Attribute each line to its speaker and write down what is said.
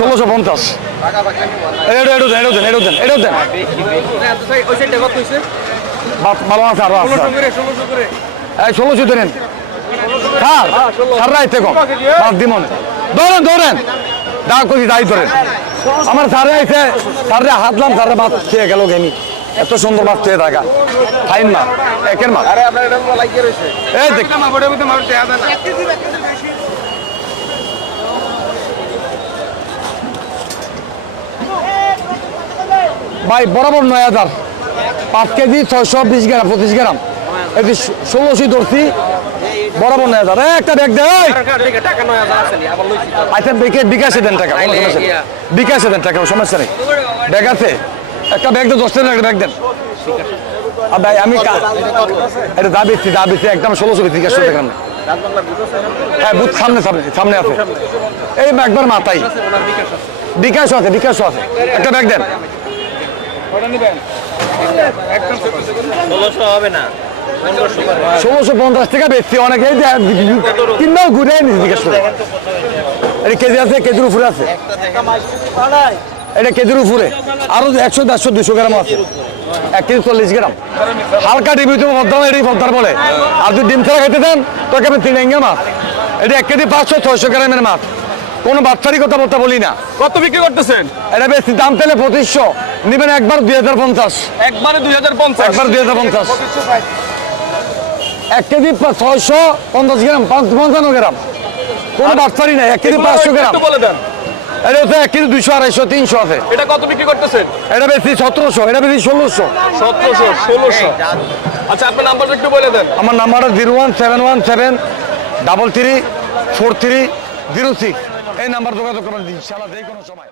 Speaker 1: ষোলোশো পঞ্চাশ। এটা এটা দেন এটা দেন এটা দেন এটা দেন। ভালো আছে আরও আছে এই, ষোলোশো দেন। স্যার স্যার রাইতে কম বাদ দিমন ধরেন ধরেন। দা করি দায়ী ধরেন। আমার স্যারে আইছে স্যারে হাতলাম, স্যারে মাছ খেয়ে গেল গেনি এত সুন্দর মাছ খেয়ে থাকা। ফাইন মাছ একের মাছ এই দেখ। ভাই বরাবর নয় হাজার। পাঁচ কেজি ছয়শো বিশ গ্রাম পঁচিশ গ্রাম। এটি ষোলোশো ধরছি বরাবর নয় হাজার। একটা ব্যাগ দে এই। আচ্ছা বিকে- বিকাশে দেন টাকা বিকাশে দেন টাকা সমস্যা নেই। ব্যাগ আছে। একটা ব্যাগ তো দশ টাকা একটা ব্যাগ দেন। আর ভাই আমি এটা দা বেশি দা বেশি একদম ষোলোশো বিকাশ টাকা। না হ্যাঁ বুথ সামনে সামনে সামনে আছে। এই একবার মাথায়। বিকাশও আছে বিকাশও আছে। একটা ব্যাগ দেন। ষোলোশো পঞ্চাশ টাকা বেশি অনেকে কিনবেও ঘুরে জিজ্ঞেস করে। এটা কেজি আছে কেজির উপরে আছে। এটা কেজির উপরে। আরও একশো দেড়শো দুশো গ্রাম আছে। এক কেজি চল্লিশ গ্রাম। হালকা ডিবি তো পদ্মা এটাই পদ্মার বলে। আর যদি ডিম ছাড়া খেতে দেন তোকে আমি তিন এঙ্গে মাছ। এটা এক কেজি পাঁচশো ছয়শো গ্রামের মাছ। কোনো বাচ্চারই কথা বলতে বলি না।
Speaker 2: কত বিক্রি করতেছেন?
Speaker 1: এটা বেশি দাম পেলে পঁচিশশো নেবেন একবার দুই হাজার পঞ্চাশ।
Speaker 2: একবারে দুই হাজার পঞ্চাশ।
Speaker 1: একবার দুই হাজার পঞ্চাশ। এক কেজি ছয়শো পঞ্চাশ গ্রাম পাঁচ- পঞ্চান্ন গ্রাম। কোনো বাচ্চারই নাই এক কেজি পাঁচশো গ্রাম।
Speaker 2: বলে দেন।
Speaker 1: এটা হচ্ছে এক কেজি দুইশো আড়াইশো তিনশো আছে।
Speaker 2: এটা কত বিক্রি করতেছেন?
Speaker 1: এটা বেশি সতেরোশো এটা বেশি ষোলোশো।
Speaker 2: সতেরোশো ষোলোশো। আচ্ছা আপনার নাম্বারটা একটু বলে দেন।
Speaker 1: আমার নাম্বারটা zero one seven one seven double three four three zero six. এই নাম্বার যোগাযোগ করবেন ইনশাল্লাহ যে কোনো সময়।